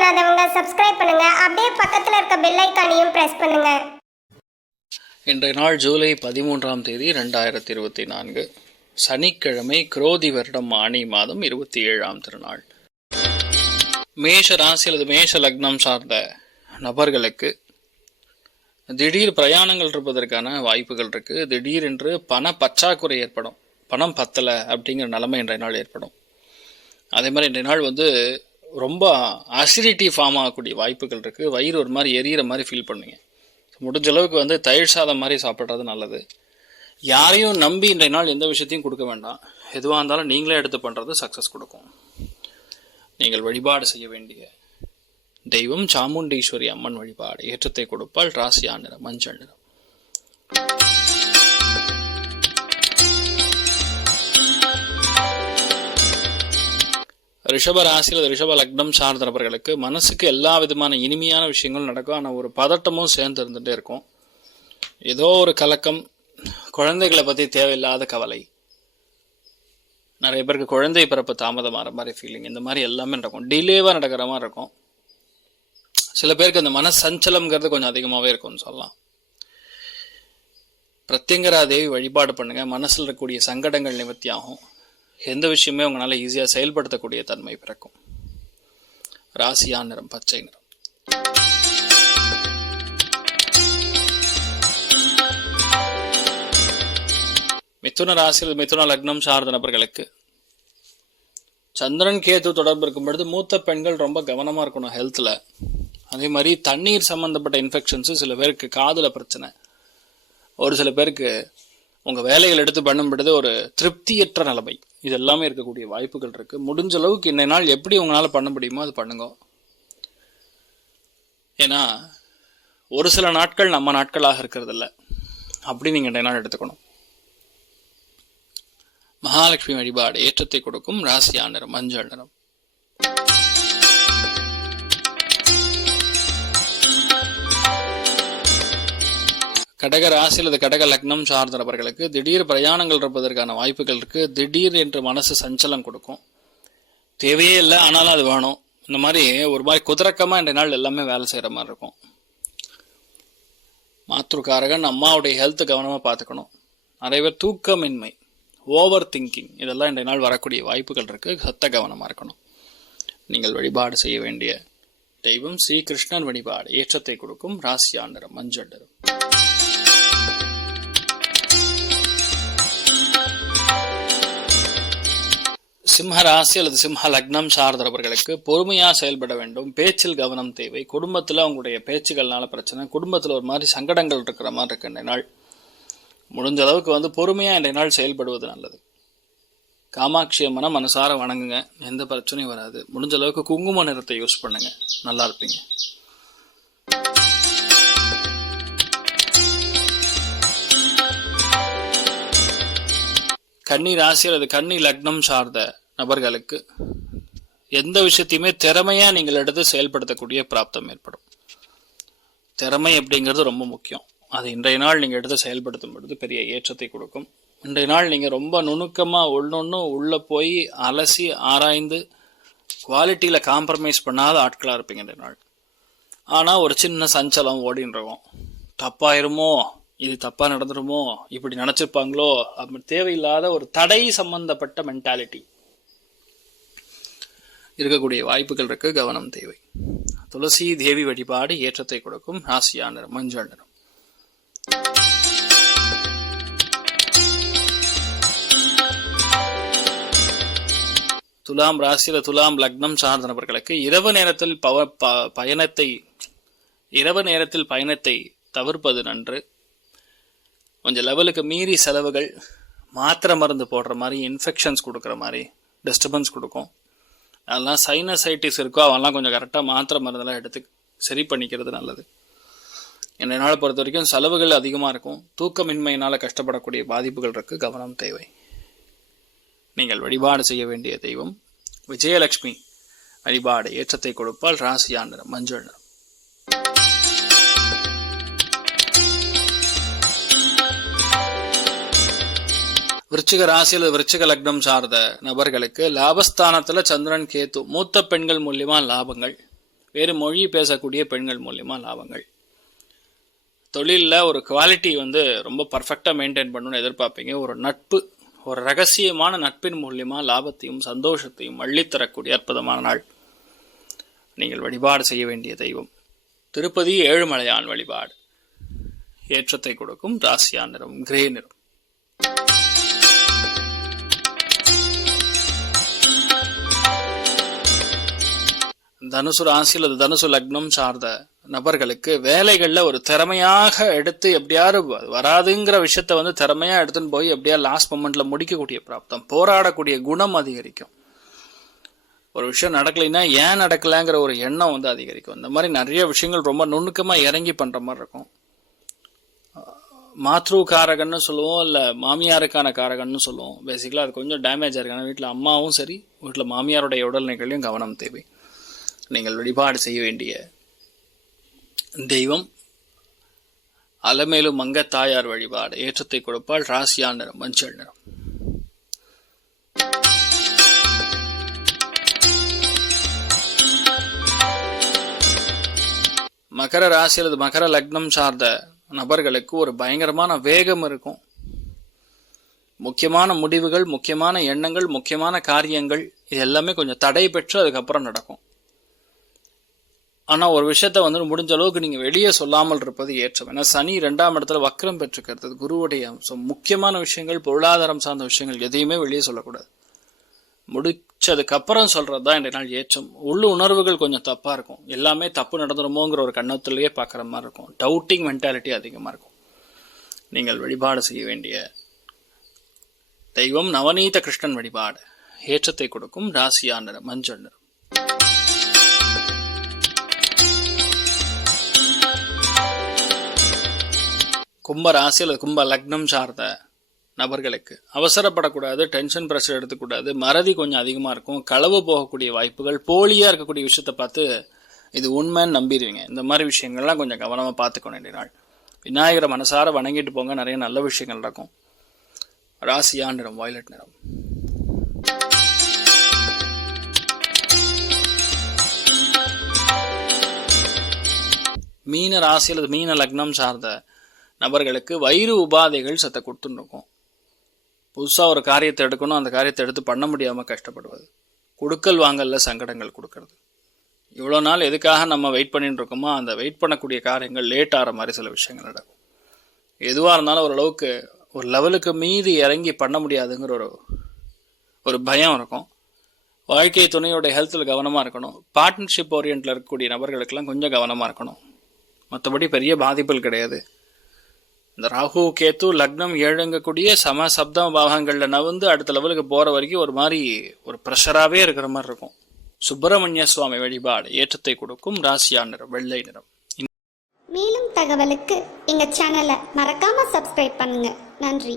பண்ணாதவங்க சப்ஸ்கிரைப் பண்ணுங்க. அப்படியே பக்கத்துல இருக்க பெல் ஐகானையும் பிரஸ் பண்ணுங்க. இன்றைய நாள் ஜூலை 13ஆம் தேதி 2024 சனிக்கிழமை, குரோதி வருடம் ஆனி மாதம் 27ஆம் திருநாள். மேஷ ராசி அல்லது மேஷ லக்னம் சார்ந்த நபர்களுக்கு திடீர் பிரயாணங்கள் இருப்பதற்கான வாய்ப்புகள் இருக்கு. திடீர் என்று பண பற்றாக்குறை ஏற்படும். பணம் பத்தலை அப்படிங்கிற நிலைமை இன்றைய நாள் ஏற்படும். அதே மாதிரி இன்றைய நாள் ரொம்ப அசிடிட்டி ஃபார்ம் ஆகக்கூடிய வாய்ப்புகள் இருக்கு. வயிறு ஒரு மாதிரி எரியிற மாதிரி ஃபீல் பண்ணுவீங்க. முடிஞ்ச அளவுக்கு தயிர் சாதம் மாதிரி சாப்பிட்றது நல்லது. யாரையும் நம்பி இன்றைய நாள் எந்த விஷயத்தையும் கொடுக்க வேண்டாம். எதுவாக இருந்தாலும் நீங்களே எடுத்து பண்ணுறது சக்ஸஸ் கொடுக்கும். நீங்கள் வழிபாடு செய்ய வேண்டிய தெய்வம் சாமுண்டீஸ்வரி அம்மன் வழிபாடு. ஏற்றத்தை கொடுப்பால். ராசியா நிறம் மஞ்சள் நிறம். ரிஷப ராசியில் ரிஷப லக்னம் சார்ந்த நபர்களுக்கு மனசுக்கு எல்லா விதமான இனிமையான விஷயங்களும் நடக்கும். ஆனால் ஒரு பதட்டமும் சேர்ந்து இருந்துகிட்டே இருக்கும். ஏதோ ஒரு கலக்கம், குழந்தைகளை பற்றி தேவையில்லாத கவலை, நிறைய பேருக்கு குழந்தை பிறப்பு தாமதமாகிற மாதிரி ஃபீலிங், இந்த மாதிரி எல்லாமே நடக்கும். டிலேவாக நடக்கிற மாதிரி இருக்கும். சில பேருக்கு அந்த மன சஞ்சலம்ங்கிறது கொஞ்சம் அதிகமாகவே இருக்கும்னு சொல்லலாம். பிரத்யங்கரா தேவி வழிபாடு பண்ணுங்க. மனசில் இருக்கக்கூடிய சங்கடங்கள் நிவர்த்தி ஆகும். எந்த விஷயமே உங்களால் ஈஸியாக செயல்படுத்தக்கூடிய தன்மை பிறக்கும். ராசியா நிறம் பச்சை நிறம். மிதுன ராசியில் மிதுன லக்னம் சார்ந்த நபர்களுக்கு சந்திரன் கேது தொடர்பு இருக்கும் பொழுது மூத்த பெண்கள் ரொம்ப கவனமாக இருக்கணும் ஹெல்த்தில். அதே மாதிரி தண்ணீர் சம்மந்தப்பட்ட இன்ஃபெக்ஷன்ஸு, சில பேருக்கு காதில் பிரச்சனை, ஒரு சில பேருக்கு உங்கள் வேலைகள் எடுத்து பண்ணும் பொழுது ஒரு திருப்தியற்ற நிலைமை, இது எல்லாமே இருக்கக்கூடிய வாய்ப்புகள் இருக்குது. முடிஞ்ச அளவுக்கு இன்னை நாள் எப்படி உங்களால் பண்ண முடியுமோ அது பண்ணுங்க. ஏன்னா ஒரு சில நாட்கள் நம்ம நாட்களாக இருக்கிறது இல்லை. அப்படி நீங்கள் இன்றைய நாள் எடுத்துக்கணும். மகாலட்சுமி வழிபாடு ஏற்றத்தை கொடுக்கும். ராசியா நிறம் மஞ்சள் நிறம். கடக ராசி அல்லது கடக லக்னம் சார்ந்த நபர்களுக்கு திடீர் பிரயாணங்கள் இருப்பதற்கான வாய்ப்புகள் இருக்கு. திடீர் என்று மனசு சஞ்சலம் கொடுக்கும். தேவையே இல்லை, ஆனாலும் அது வேணும். இந்த மாதிரி ஒரு மாதிரி குதிரக்கமாக இன்றைய நாள் எல்லாமே வேலை செய்கிற மாதிரி இருக்கும். மாத்ருக்காரகன் அம்மாவுடைய ஹெல்த் கவனமாக பார்த்துக்கணும். நிறைய பேர் தூக்கமின்மை, ஓவர் திங்கிங், இதெல்லாம் இன்றைய நாள் வரக்கூடிய வாய்ப்புகள் இருக்கு. சத்த கவனமாக இருக்கணும். நீங்கள் வழிபாடு செய்ய வேண்டிய தெய்வம் ஸ்ரீகிருஷ்ணன் வழிபாடு. ஏற்றத்தை கொடுக்கும். ராசியா நிறம் மஞ்சள் நிறம். சிம்ம ராசி அல்லது சிம்ம லக்னம் சார்ந்தவர்களுக்கு பொறுமையாக செயல்பட வேண்டும். பேச்சில் கவனம் தேவை. குடும்பத்தில் உங்களுடைய பேச்சுகள்னால பிரச்சனை, குடும்பத்தில் ஒரு மாதிரி சங்கடங்கள் இருக்கிற மாதிரி இருக்கு. இன்றைய நாள் முடிஞ்ச அளவுக்கு பொறுமையாக இன்றைய நாள் செயல்படுவது நல்லது. காமாட்சி அம்மனை மனசார வணங்குங்க, எந்த பிரச்சனையும் வராது. முடிஞ்ச அளவுக்கு குங்கும நிறத்தை யூஸ் பண்ணுங்க, நல்லா இருப்பீங்க. கன்னி ராசி அல்லது கன்னி லக்னம் சார்ந்த நபர்களுக்கு எந்த விஷயத்தையுமே திறமையா நீங்கள் எடுத்து செயல்படுத்தக்கூடிய பிராப்தம் ஏற்படும். திறமை அப்படிங்கிறது ரொம்ப முக்கியம். அது இன்றைய நாள் நீங்க எடுத்து செயல்படுத்தும் பொழுது பெரிய ஏற்றத்தை கொடுக்கும். இன்றைய நாள் நீங்க ரொம்ப நுணுக்கமா ஒன்னொன்னு உள்ள போய் அலசி ஆராய்ந்து குவாலிட்டியில காம்ப்ரமைஸ் பண்ணாத ஆட்களா இருப்பீங்க இன்றைய நாள். ஆனா ஒரு சின்ன சஞ்சலம் ஓடின்னு இருக்கும். தப்பாயிருமோ, இது தப்பா நடந்துருமோ, இப்படி நினைச்சிருப்பாங்களோ, அப்படி தேவையில்லாத ஒரு தடை சம்பந்தப்பட்ட மென்டாலிட்டி இருக்கக்கூடிய வாய்ப்புகள் இருக்கு. கவனம் தேவை. துளசி தேவி வழிபாடு ஏற்றத்தை கொடுக்கும். ராசியா நிறம் மஞ்சள் நிறம். துலாம் ராசியில துலாம் லக்னம் சார்ந்த நபர்களுக்கு இரவு நேரத்தில் பயணத்தை தவிர்ப்பது நன்று. கொஞ்சம் லெவலுக்கு மீறி செலவுகள், மாத்திரை மருந்து போடுற மாதிரி, இன்ஃபெக்ஷன்ஸ் கொடுக்குற மாதிரி டிஸ்டர்பன்ஸ் கொடுக்கும். அதெல்லாம் சைனசைட்டிஸ் இருக்கோ அவெல்லாம் கொஞ்சம் கரெக்டாக மாத்திரை மருந்தெல்லாம் எடுத்து சரி பண்ணிக்கிறது நல்லது. என்னை நாளை பொறுத்த வரைக்கும் செலவுகள் அதிகமாக இருக்கும். தூக்கமின்மையினால் கஷ்டப்படக்கூடிய பாதிப்புகள் இருக்கு. கவனம் தேவை. நீங்கள் வழிபாடு செய்ய வேண்டிய தெய்வம் விஜயலட்சுமி வழிபாடு. ஏற்றத்தை கொடுப்பால். ராசியா நிறம் மஞ்சள் நிறம். விருச்சிக ராசியில் விருச்சிக லக்னம் சார்ந்த நபர்களுக்கு லாபஸ்தானத்துல சந்திரன் கேத்து, மூத்த பெண்கள் மூலியமா லாபங்கள், வேறு மொழி பேசக்கூடிய பெண்கள் மூலியமா லாபங்கள். தொழிலில் ஒரு குவாலிட்டி ரொம்ப பர்ஃபெக்டாக மெயின்டைன் பண்ணணும்னு எதிர்பார்ப்பீங்க. ஒரு நட்பு, ஒரு ரகசியமான நட்பின் மூலியமா லாபத்தையும் சந்தோஷத்தையும் அள்ளித்தரக்கூடிய அற்புதமான நாள். நீங்கள் வழிபாடு செய்ய வேண்டிய தெய்வம் திருப்பதி ஏழுமலையான் வழிபாடு. ஏற்றத்தை கொடுக்கும் ராசியா நிறம் கிரே நிறம். தனுசு ராசி அல்லது தனுசு லக்னம் சார்ந்த நபர்களுக்கு வேலைகள்ல ஒரு திறமையாக எடுத்து எப்படியாரு வராதுங்கிற விஷயத்த திறமையா எடுத்துன்னு போய் எப்படியா லாஸ்ட் மொமெண்ட்ல முடிக்கக்கூடிய பிராப்தம். போராடக்கூடிய குணம் அதிகரிக்கும். ஒரு விஷயம் நடக்கலைன்னா ஏன் நடக்கலைங்கிற ஒரு எண்ணம் அதிகரிக்கும். இந்த மாதிரி நிறைய விஷயங்கள் ரொம்ப நுணுக்கமா இறங்கி பண்ற மாதிரி இருக்கும். மாத்ரு காரகன்னு சொல்லுவோம், இல்லை மாமியாருக்கான காரகன்னு சொல்லுவோம். பேசிக்கலாக அது கொஞ்சம் டேமேஜ் ஆயிருக்காங்க. வீட்டில் அம்மாவும் சரி, வீட்டில் மாமியாருடைய உடல்நிலைகளையும் கவனம் தேவை. நீங்கள் வழிபாடு செய்ய வேண்டிய தெய்வம் அலமேலு மங்க தாயார் வழிபாடு. ஏற்றத்தை கொடுப்பால் ராசியா நிறம் மஞ்சள் நிறம். மகர ராசி அல்லது மகர லக்னம் சார்ந்த நபர்களுக்கு ஒரு பயங்கரமான வேகம் இருக்கும். முக்கியமான முடிவுகள், முக்கியமான எண்ணங்கள், முக்கியமான காரியங்கள் இது எல்லாமே கொஞ்சம் தடை பெற்று அதுக்கப்புறம் நடக்கும். ஆனா ஒரு விஷயத்த முடிஞ்ச அளவுக்கு நீங்க வெளியே சொல்லாமல் இருப்பது ஏற்றம். ஏன்னா சனி 2ஆம் இடத்துல வக்ரம் பெற்றுக்கிறது, குருவுடைய அம்சம். முக்கியமான விஷயங்கள், பொருளாதாரம் சார்ந்த விஷயங்கள் எதையுமே வெளியே சொல்லக்கூடாது. முடிச்சதுக்கு அப்புறம் சொல்றதுதான் இன்றைய நாள் ஏற்றம். உள்ள உணர்வுகள் கொஞ்சம் தப்பா இருக்கும். எல்லாமே தப்பு நடந்துருமோங்கிற ஒரு கண்ணத்திலேயே பாக்குற மாதிரி இருக்கும். டவுட்டிங் மென்டாலிட்டி அதிகமா இருக்கும். நீங்கள் வழிபாடு செய்ய வேண்டிய தெய்வம் நவநீத கிருஷ்ணன் வழிபாடு. ஏற்றத்தை கொடுக்கும் ராசியா நிறம் மஞ்சள் நிறம். கும்ப ராசி அல்லது கும்ப லக்னம் சார்ந்த நபர்களுக்கு அவசரப்படக்கூடாது, டென்ஷன் பிரஷர் எடுத்துக்கூடாது, மறதி கொஞ்சம் அதிகமாக இருக்கும், களவு போகக்கூடிய வாய்ப்புகள், போலியாக இருக்கக்கூடிய விஷயத்தை பார்த்து இது உண்மைன்னு நம்பிடுவீங்க. இந்த மாதிரி விஷயங்கள்லாம் கொஞ்சம் கவனமாக பார்த்துக்க வேண்டிய நாள். விநாயகரை மனசார வணங்கிட்டு போங்க, நிறைய நல்ல விஷயங்கள் நடக்கும். ராசியா நிறம் வயலட் நிறம். மீன ராசி அல்லது மீன லக்னம் சார்ந்த நபர்களுக்கு வயிறு உபாதைகள் சத்த கொடுத்துருக்கும். புதுசாக ஒரு காரியத்தை எடுக்கணும், அந்த காரியத்தை எடுத்து பண்ண முடியாமல் கஷ்டப்படுவது, கொடுக்கல் வாங்கல்ல சங்கடங்கள் கொடுக்கறது. இவ்வளோ நாள் எதுக்காக நம்ம வெயிட் பண்ணிட்டு இருக்கோமோ அந்த வெயிட் பண்ணக்கூடிய காரியங்கள் லேட் ஆகிற மாதிரி சில விஷயங்கள் நடக்கும். எதுவாக இருந்தாலும் ஓரளவுக்கு ஒரு லெவலுக்கு மீறி இறங்கி பண்ண முடியாதுங்கிற ஒரு பயம் இருக்கும். வாழ்க்கை துணையோட ஹெல்த்தில் கவனமாக இருக்கணும். பார்ட்னர்ஷிப் ஓரியன்ட்ல இருக்கக்கூடிய நபர்களுக்கெல்லாம் கொஞ்சம் கவனமாக இருக்கணும். மற்றபடி பெரிய பாதிப்புகள் கிடையாது. இந்த ராகு கேத்து லக்னம் ஏழுங்கக்கூடிய சம சப்தம பாவங்கள்ல நவந்து அடுத்த லெவலுக்கு போற வரைக்கும் ஒரு மாதிரி ஒரு ப்ரெஷராகவே இருக்கிற மாதிரி இருக்கும். சுப்பிரமணிய சுவாமி வழிபாடு. ஏற்றத்தை கொடுக்கும் ராசியா நிறம் வெள்ளை நிறம். மேலும் தகவலுக்கு எங்க சேனலை மறக்காம சப்ஸ்கிரைப் பண்ணுங்க. நன்றி.